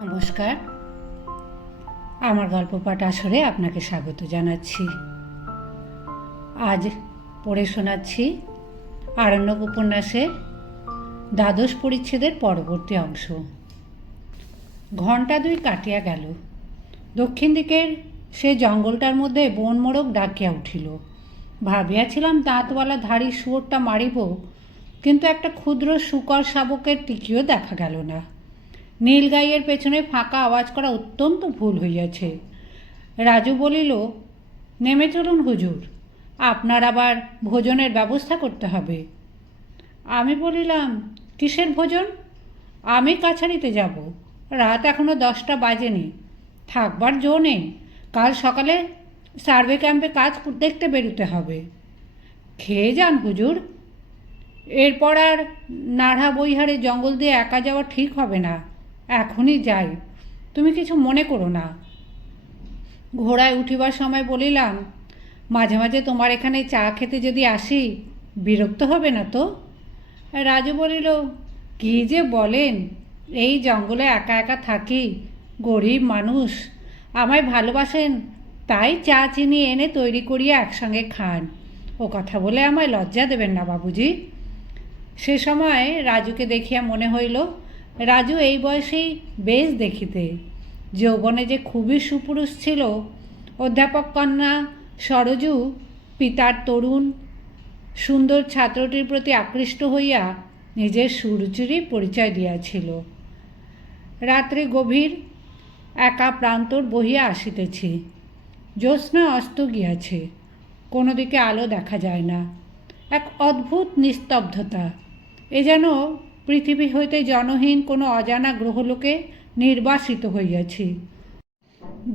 নমস্কার, আমার গল্প পাঠ আসরে আপনাকে স্বাগত জানাচ্ছি। আজ পড়ে শোনাচ্ছি আরণ্যক উপন্যাসের দ্বাদশ পরিচ্ছেদের পরবর্তী অংশ। ঘণ্টা দুই কাটিয়া গেল। দক্ষিণ দিকের সে জঙ্গলটার মধ্যে বন মোরগ ডাকিয়া উঠিল। ভাবিয়াছিলাম দাঁতওয়ালা ধাড়ি শুয়োরটা মারিব, কিন্তু একটা ক্ষুদ্র শুকর শাবকের টিকিও দেখা গেল না। নীলগাইয়ের পেছনে ফাঁকা আওয়াজ করা অত্যন্ত ভুল হইয়াছে। রাজু বলিল, নেমে চলুন হুজুর, আপনার আবার ভোজনের ব্যবস্থা করতে হবে। আমি বলিলাম, কিসের ভোজন? আমি কাছারিতে যাব, রাত এখনো 10টা বাজেনি, থাকবার জো নেই। কাল সকালে সার্ভে ক্যাম্পে কাজ দেখতে বেরোতে হবে। খেয়ে যান হুজুর, এরপর আর নাড়া বইহারে জঙ্গল দিয়ে একা যাওয়া ঠিক হবে না। এখনই যাই, তুমি কিছু মনে করো না। ঘোড়ায় উঠিবার সময় বলিলাম, মাঝে মাঝে তোমার এখানে চা খেতে যদি আসি, বিরক্ত হবে না তো? রাজু বলিল, কী যে বলেন, এই জঙ্গলে একা একা থাকি, গরিব মানুষ, আমায় ভালোবাসেন তাই চা চিনি এনে তৈরি করিয়া একসঙ্গে খান। ও কথা বলে আমায় লজ্জা দেবেন না বাবুজি। সে সময় রাজুকে দেখিয়া মনে হইল, রাজু এই বয়সেই বেশ দেখিতে। যৌবনে যে খুবই সুপুরুষ ছিল। অধ্যাপক কন্যা সরজু পিতার তরুণ সুন্দর ছাত্রটির প্রতি আকৃষ্ট হইয়া নিজের সুরুচিরই পরিচয় দিয়াছিল। রাত্রে গভীর, একা প্রান্তর বহিয়া আসিতেছি। জ্যোৎস্না অস্ত গিয়াছে, কোনো দিকে আলো দেখা যায় না। এক অদ্ভুত নিস্তব্ধতা। এ যেন পৃথিবী হইতে জনহীন কোনো অজানা গ্রহলোকে নির্বাসিত হইয়াছি।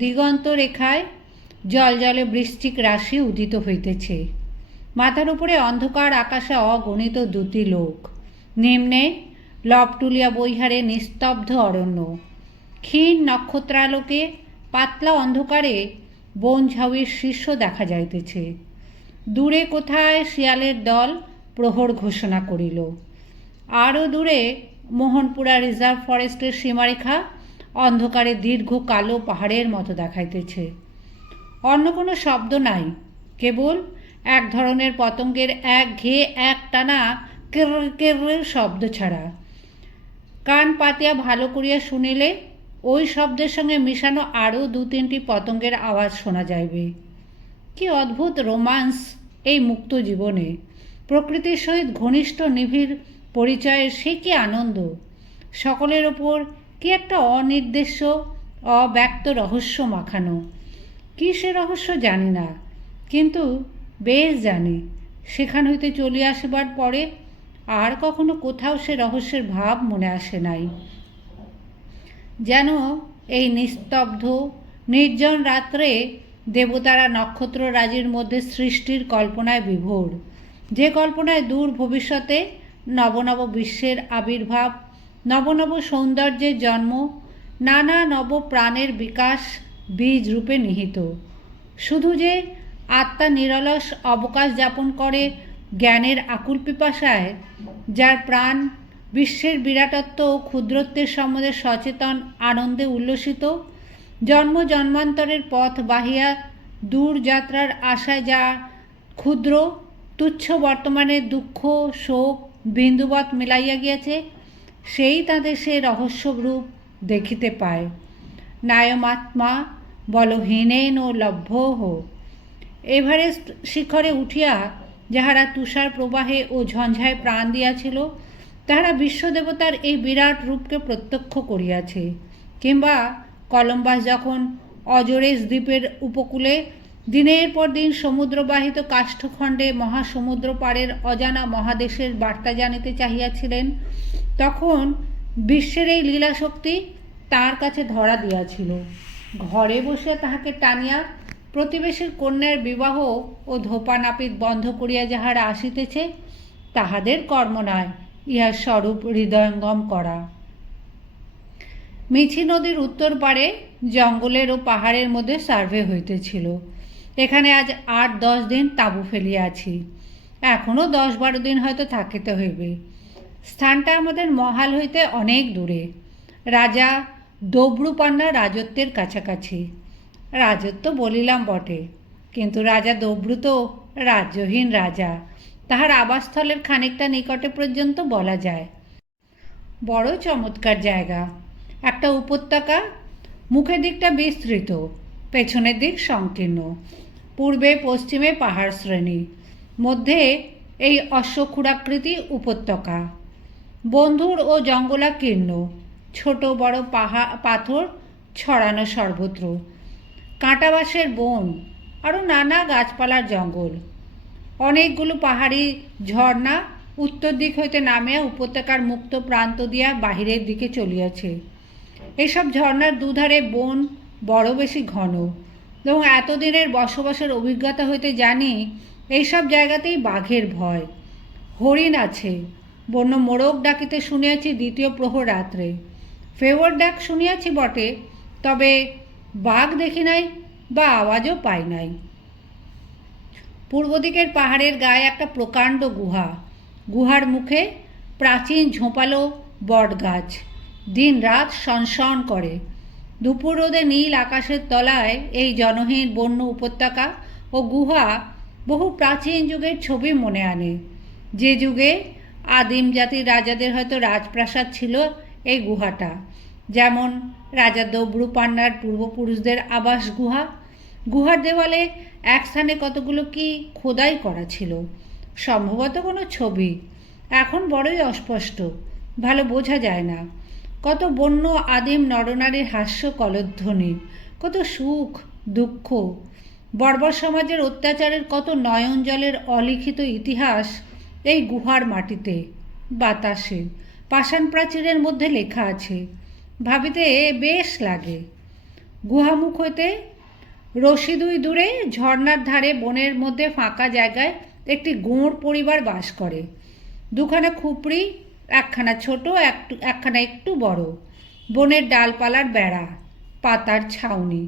দিগন্ত রেখায় জলজলে বৃশ্চিক রাশি উদিত হইতেছে। মাথার উপরে অন্ধকার আকাশে অগণিত দুটি লোক। নিম্নে লবটুলিয়া বৈহারে নিস্তব্ধ অরণ্য। ক্ষীণ নক্ষত্রালোকে পাতলা অন্ধকারে বন ঝাউয়ের শীর্ষ দেখা যাইতেছে। দূরে কোথায় শিয়ালের দল প্রহর ঘোষণা করিল। আরও দূরে মোহনপুরা রিজার্ভ ফরেস্টের সীমারেখা অন্ধকারে দীর্ঘ কালো পাহাড়ের মতো দেখাইতেছে। অন্য কোনো শব্দ নাই, কেবল এক ধরনের পতঙ্গের একঘেয়ে একটানা কের কের শব্দ ছাড়া। কান পাতিয়া ভালো করিয়া শুনিলে ওই শব্দের সঙ্গে মিশানো আরও 2-3টি পতঙ্গের আওয়াজ শোনা যাইবে। কি অদ্ভুত রোমান্স এই মুক্ত জীবনে! প্রকৃতির সহিত ঘনিষ্ঠ নিবিড় পরিচয়ের সে কি আনন্দ! সকলের ওপর কি একটা অনির্দেশ্য অব্যক্ত রহস্য মাখানো। কী সে রহস্য জানি না, কিন্তু বেশ জানি সেখান হইতে চলিয়া আসিবার পরে আর কখনো কোথাও সে রহস্যের ভাব মনে আসে নাই। যেন এই নিস্তব্ধ নির্জন রাত্রে দেবতারা নক্ষত্ররাজির মধ্যে সৃষ্টির কল্পনায় বিভোর, যে কল্পনায় দূর ভবিষ্যতে নবনব বিশ্বের আবির্ভাব, নবনব সৌন্দর্যের জন্ম, নানা নব প্রাণের বিকাশ বীজ রূপে নিহিত। শুধু যে আত্মা নিরলস অবকাশ যাপন করে জ্ঞানের আকুল পিপাসায়, যার প্রাণ বিশ্বের বিরাটত্ব ও ক্ষুদ্রত্বের সম্বন্ধে সচেতন আনন্দে উল্লসিত, জন্ম জন্মান্তরের পথ বাহিয়া দূর যাত্রার আশায় যা ক্ষুদ্র তুচ্ছ বর্তমানে দুঃখ শোক বিন্দুবৎ মিলাইয়া গিয়াছে, সেই তাদের সে রহস্যরূপ দেখিতে পায়। নায়মাত্মা বলহীনেন ও লভ্যহ। এভারেস্ট শিখরে উঠিয়া যাহারা তুষার প্রবাহে ও ঝঞ্ঝায় প্রাণ দিয়াছিল, তাহারা বিশ্বদেবতার এই বিরাট রূপকে প্রত্যক্ষ করিয়াছে। কিংবা কলম্বাস যখন অজরেস দ্বীপের উপকূলে দিনের পর দিন সমুদ্রবাহিত কাষ্ঠখণ্ডে মহাসমুদ্র পাড়ের অজানা মহাদেশের বার্তা জানিতে চাহিয়াছিলেন, তখন বিশ্বের এই লীলাশক্তি তাঁর কাছে ধরা দিয়াছিল। ঘরে বসিয়া তাহাকে টানিয়া প্রতিবেশীর কন্যার বিবাহ ও ধোপা নাপিত বন্ধ করিয়া যাহারা আসিতেছে, তাহাদের কর্ম নয় ইহার স্বরূপ হৃদয়ঙ্গম করা। মিছি নদীর উত্তর পারে জঙ্গলের ও পাহাড়ের মধ্যে সার্ভে হইতেছিল। এখানে আজ 8-10 দিন তাঁবু ফেলিয়াছি। এখনও 10-12 দিন হয়তো থাকিতে হইবে। স্থানটা আমাদের মহাল হইতে অনেক দূরে। রাজা দব্রুপান্না রাজত্বের কাছাকাছি। রাজত্ব বলিলাম বটে, কিন্তু রাজা দব্রু তো রাজ্যহীন রাজা, তাহার আবাসস্থলের খানিকটা নিকটে পর্যন্ত বলা যায়। বড় চমৎকার জায়গা, একটা উপত্যকা, মুখের দিকটা বিস্তৃত, পেছনের দিক সংকীর্ণ, পূর্বে পশ্চিমে পাহাড় শ্রেণী, মধ্যে এই অশ্বক্ষুরাকৃতি উপত্যকা, বন্ধুর ও জঙ্গলাকীর্ণ, ছোট বড় পাথর ছড়ানো সর্বত্র, কাঁটাবাসের বন, আরও নানা গাছপালার জঙ্গল। অনেকগুলো পাহাড়ি ঝর্ণা উত্তর দিক হইতে নামিয়া উপত্যকার মুক্ত প্রান্ত দিয়া বাহিরের দিকে চলিয়াছে। এইসব ঝর্ণার দুধারে বন বড় বেশি ঘন, এবং এতদিনের বসবাসের অভিজ্ঞতা হইতে জানি এইসব জায়গাতেই বাঘের ভয়। হরিণ আছে, বন্য মোরগ ডাকিতে শুনিয়াছি দ্বিতীয় প্রহর রাত্রে। ফেওয়ার ডাক শুনিয়াছি বটে, তবে বাঘ দেখি নাই বা আওয়াজও পাই নাই। পূর্ব দিকের পাহাড়ের গায়ে একটা প্রকাণ্ড গুহা, গুহার মুখে প্রাচীন ঝোপালো বট গাছ, দিন রাত সনসন করে। দুপুর রোদে নীল আকাশের তলায় এই জনহীন বন্য উপত্যকা ও গুহা বহু প্রাচীন যুগের ছবি মনে আনে। যে যুগে আদিম জাতির রাজাদের হয়তো রাজপ্রাসাদ ছিল এই গুহাটা, যেমন রাজা দব্রুপান্নার পূর্বপুরুষদের আবাস গুহা। গুহার দেওয়ালে এক স্থানে কতগুলো কি খোদাই করা ছিল, সম্ভবত কোনো ছবি, এখন বড়ই অস্পষ্ট, ভালো বোঝা যায় না। কত বন্য আদিম নরনারীর হাস্য কলধ্বনি, কত সুখ দুঃখ, বর্বর সমাজের অত্যাচারের কত নয়ন জলের অলিখিত ইতিহাস এই গুহার মাটিতে, বাতাসে, পাষাণ প্রাচীরের মধ্যে লেখা আছে। ভাবিতে বেশ লাগে। গুহামুখ হইতে রশি দুই দূরে ঝর্ণার ধারে বনের মধ্যে ফাঁকা জায়গায় একটি গোঁড় পরিবার বাস করে। দুখানা খুপড়ি, একখানা ছোট, একখানা একটু বড়, বনের ডালপালার বেড়া, পাতার ছাউনি,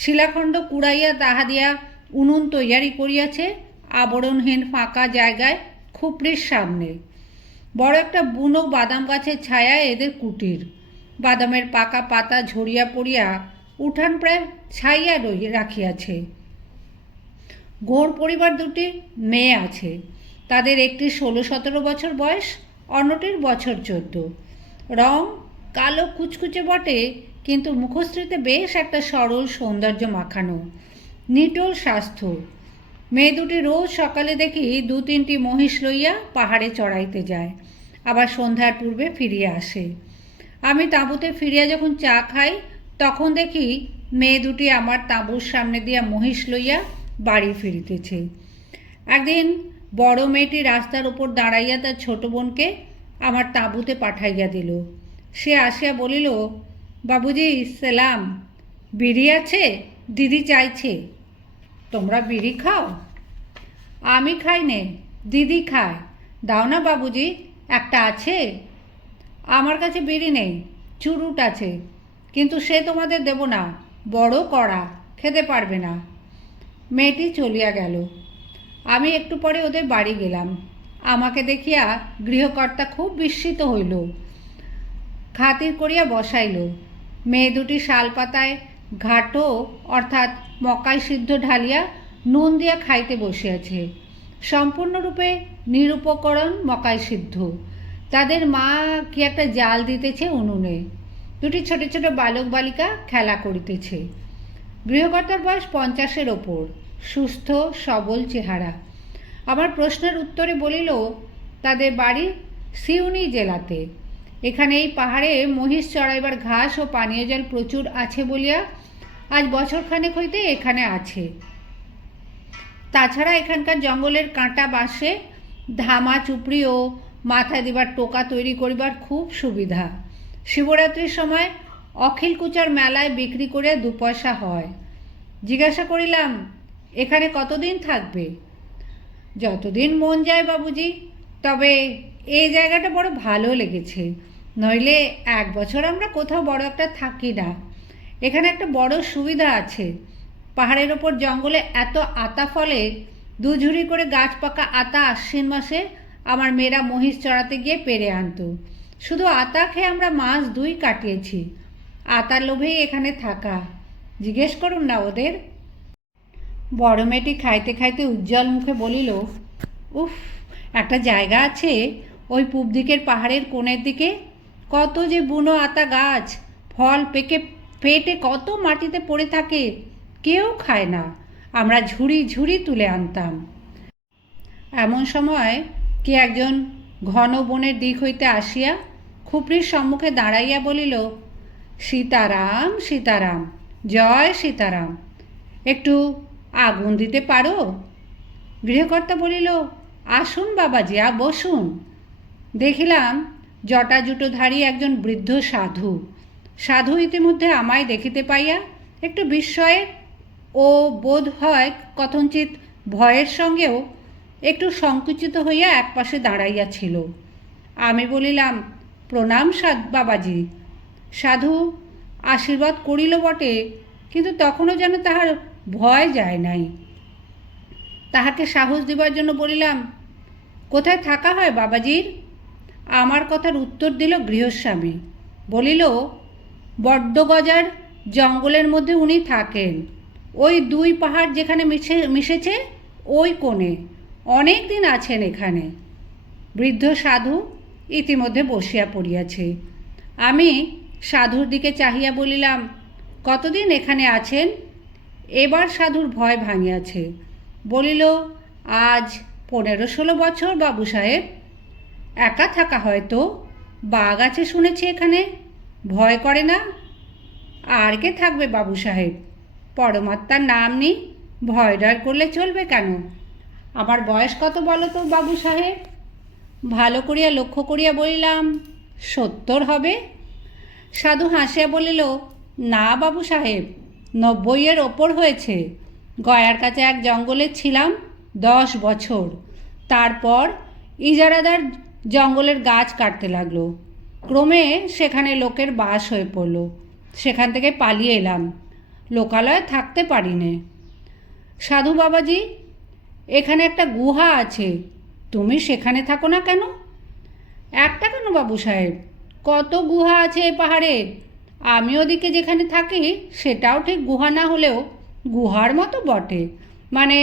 শিলাখণ্ড কুড়াইয়া তাহা দিয়া উনুন তৈয়ারি করিয়াছে আবরণহীন ফাঁকা জায়গায় খুপড়ির সামনে। বড় একটা বুনো বাদাম গাছের ছায়ায় এদের কুটির। বাদামের পাকা পাতা ঝরিয়া পড়িয়া উঠান প্রায় ছাইয়া রাখিয়াছে। গোঁড় পরিবার দুটি মেয়ে আছে, তাদের একটি 16-17 বছর বয়স, অন্যটির বছর 14। রং কালো কুচকুচে বটে, কিন্তু মুখশ্রীতে বেশ একটা সরল সৌন্দর্য মাখানো, নিটোল স্বাস্থ্য। মেয়ে দুটি রোজ সকালে দেখি 2-3টি মহিষ লইয়া পাহাড়ে চড়াইতে যায়, আবার সন্ধ্যার পূর্বে ফিরিয়া আসে। আমি তাঁবুতে ফিরিয়া যখন চা খাই, তখন দেখি মেয়ে দুটি আমার তাঁবুর সামনে দিয়া মহিষ লইয়া বাড়ি ফিরিতেছে। একদিন বড় মেয়েটি রাস্তার উপর দাঁড়াইয়া তার ছোট বোনকে আমার তাঁবুতে পাঠাইয়া দিল। সে আসিয়া বলিল, বাবুজি সেলাম, বিড়ি আছে? দিদি চাইছে। তোমরা বিড়ি খাও? আমি খাই নে, দিদি খায়। দাও না বাবুজি, একটা আছে। আমার কাছে বিড়ি নেই, চুরুট আছে, কিন্তু সে তোমাদের দেব না, বড় কড়া, খেতে পারবে না। মেয়েটি চলিয়া গেল। আমি একটু পরে ওদের বাড়ি গেলাম। আমাকে দেখিয়া গৃহকর্তা খুব বিস্মিত হইল, খাতির করিয়া বসাইল। মেয়ে দুটি শাল পাতায় ঘাটো অর্থাৎ মকাই সিদ্ধ ঢালিয়া নুন দিয়া খাইতে বসিয়াছে, সম্পূর্ণরূপে নিরুপকরণ মকাই সিদ্ধ। তাদের মা কি একটা জাল দিতেছে উনুনে, দুটি ছোট ছোট বালক বালিকা খেলা করিতেছে। গৃহকর্তার বয়স 50-এর ওপর, সুস্থ সবল চেহারা। আমার প্রশ্নের উত্তরে বলিল, তাদের বাড়ি সিউনি জেলাতে। এখানে এই পাহাড়ে মহিষ চড়াইবার ঘাস ও পানীয় জল প্রচুর আছে বলিয়া আজ বছরখানেক হইতে এখানে আছে। তাছাড়া এখানকার জঙ্গলের কাঁটা বাঁশে ধামা চুপড়ি ও মাথায় দিবার টোকা তৈরি করিবার খুব সুবিধা। শিবরাত্রির সময় অখিল কুচার মেলায় বিক্রি করে 2 পয়সা হয়। জিজ্ঞাসা করিলাম, এখানে কতদিন থাকবে? যতদিন মন যায় বাবুজি, তবে এই জায়গাটা বড় ভালো লেগেছে, নইলে 1 বছর আমরা কোথাও বড় একটা থাকি না। এখানে একটা বড় সুবিধা আছে, পাহাড়ের ওপর জঙ্গলে এত আতা ফলে, 2 ঝুড়ি করে গাছ পাকা আতা আশ্বিন মাসে আমার মেয়েরা মহিষ চড়াতে গিয়ে পেরে আনতো। শুধু আতা খেয়ে আমরা মাস 2 কাটিয়েছি। আতার লোভেই এখানে থাকা। জিজ্ঞেস করুন না ওদের। বড় মেয়েটি খাইতে খাইতে উজ্জ্বল মুখে বলিল, উফ, একটা জায়গা আছে ওই পূব দিকের পাহাড়ের কোণের দিকে, কত যে বুনো আতা গাছ, ফল পেকে পেটে কত মাটিতে পড়ে থাকে, কেউ খায় না। আমরা ঝুড়ি ঝুড়ি তুলে আনতাম। এমন সময় কে একজন ঘন বনের দিক হইতে আসিয়া খুপড়ির সম্মুখে দাঁড়াইয়া বলিল, সীতারাম সীতারাম, জয় সীতারাম, একটু আগুন দিতে পারো? গৃহকর্তা বলিল, আসুন বাবাজি, বসুন। দেখিলাম জটাজুটোধারী একজন বৃদ্ধ সাধু। সাধু ইতিমধ্যে আমায় দেখিতে পাইয়া একটু বিস্ময়ের ও বোধ হয় কথঞ্চিত ভয়ের সঙ্গেও একটু সংকুচিত হইয়া একপাশে দাঁড়াইয়াছিল। আমি বলিলাম, প্রণাম বাবাজি। সাধু আশীর্বাদ করিল বটে, কিন্তু তখনও যেন তাহার ভয় যায় নাই। তাহাকে সাহস দিবার জন্য বলিলাম, কোথায় থাকা হয় বাবাজির? আমার কথার উত্তর দিল গৃহস্বামী। বলিল, বড্ডগজার জঙ্গলের মধ্যে উনি থাকেন, ওই দুই পাহাড় যেখানে মিশেছে ওই কোণে। অনেক দিন আছেন এখানে। বৃদ্ধ সাধু ইতিমধ্যে বসিয়া পড়িয়াছে। আমি সাধুর দিকে চাহিয়া বলিলাম, কতদিন এখানে আছেন? এবার সাধুর ভয় ভাঙিয়াছে। বলিল, আজ 15-16 বছর বাবু সাহেব। একা থাকা হয়তো? বাঘ আছে শুনেছি এখানে, ভয় করে না? আর কে থাকবে বাবু সাহেব? পরমাত্মার নাম নিই, ভয় ডর করলে চলবে কেন? আমার বয়স কত বলো তো বাবু সাহেব? ভালো করিয়া লক্ষ্য করিয়া বলিলাম, 70 হবে। সাধু হাসিয়া বলিল, না বাবু সাহেব, 90-এর ওপর হয়েছে। গয়ার কাছে এক জঙ্গলে ছিলাম 10 বছর। তারপর ইজারাদার জঙ্গলের গাছ কাটতে লাগলো। ক্রমে সেখানে লোকের বাস হয়ে পড়ল। সেখান থেকে পালিয়ে এলাম, লোকালয়ে থাকতে পারিনে। সাধু বাবাজি, এখানে একটা গুহা আছে, তুমি সেখানে থাকো না কেন? একটা কেন বাবু সাহেব, কত গুহা আছে এ পাহাড়ে। আমি ওদিকে যেখানে থাকি সেটাও ঠিক গুহা না হলেও গুহার মতো বটে। মানে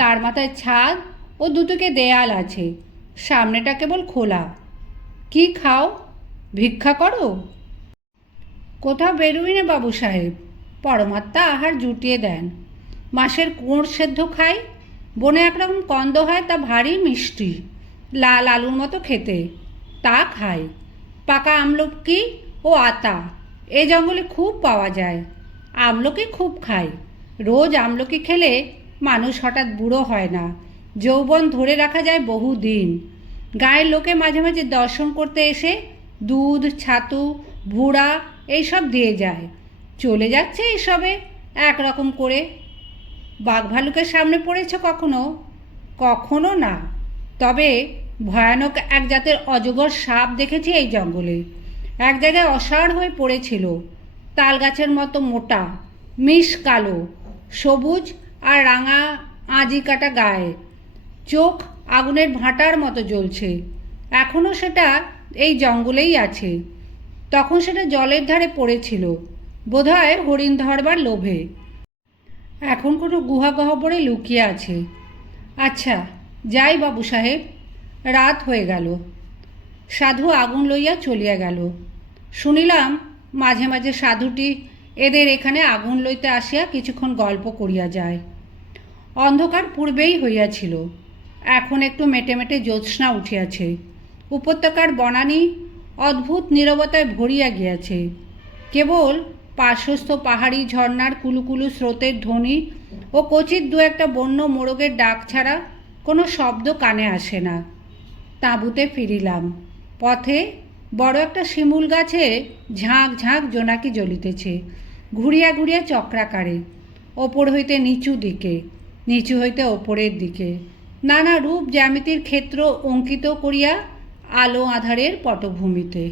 তার মাথায় ছাদ ও দুটোকে দেয়াল আছে, সামনেটা কেবল খোলা। কি খাও? ভিক্ষা করো? কোথাও বেরোই না বাবু সাহেব, পরমাত্মা আহার জুটিয়ে দেন। মাসের কোঁড় সেদ্ধ খাই, বনে একরকম কন্দ হয়, তা ভারী মিষ্টি, লাল আলুর মতো খেতে, তা খাই। পাকা আমলকি ও আতা এ জঙ্গলে খুব পাওয়া যায়। আমলকি খুব খাই। রোজ আমলকি খেলে মানুষ হঠাৎ বুড়ো হয় না, যৌবন ধরে রাখা যায় বহু দিন। গায়ের লোকে মাঝে মাঝে দর্শন করতে এসে দুধ, ছাতু, ভুড়া এইসব দিয়ে যায়। চলে যাচ্ছে এইসবে একরকম করে। বাঘ ভালুকের সামনে পড়েছ কখনো? কখনো না, তবে ভয়ানক এক জাতের অজগর সাপ দেখেছি এই জঙ্গলে। এক জায়গায় অসাড় হয়ে পড়েছিল, তাল গাছের মতো মোটা, মিশ কালো, সবুজ আর রাঙা আঁজি কাটা গায়ে, চোখ আগুনের ভাঁটার মতো জ্বলছে। এখনও সেটা এই জঙ্গলেই আছে। তখন সেটা জলের ধারে পড়েছিল, বোধহয় হরিণ ধরবার লোভে। এখন কোনো গুহা গহ্বরে লুকিয়ে আছে। আচ্ছা যাই বাবু সাহেব, রাত হয়ে গেল। সাধু আগুন লইয়া চলিয়া গেল। শুনিলাম মাঝে মাঝে সাধুটি এদের এখানে আগুন লইতে আসিয়া কিছুক্ষণ গল্প করিয়া যায়। অন্ধকার পূর্বেই হইয়াছিল, এখন একটু মেটে মেটে জ্যোৎস্না উঠিয়াছে। উপত্যকার বনানী অদ্ভুত নীরবতায় ভরিয়া গিয়াছে। কেবল পার্শ্বস্থ পাহাড়ি ঝর্ণার কুলুকুলু স্রোতের ধ্বনি ও কচিত দু একটা বন্য মোরগের ডাক ছাড়া কোনো শব্দ কানে আসে না। তাঁবুতে ফিরিলাম। পথে বড় একটা শিমুল গাছে ঝাঁক ঝাঁক জোনাকি জ্বলিতেছে, ঘুরিয়া ঘুরিয়া চক্রাকারে, ওপর হইতে নিচু দিকে, নিচু হইতে ওপরের দিকে, নানা রূপ জ্যামিতির ক্ষেত্র অঙ্কিত করিয়া আলো আধারের পটভূমিতে।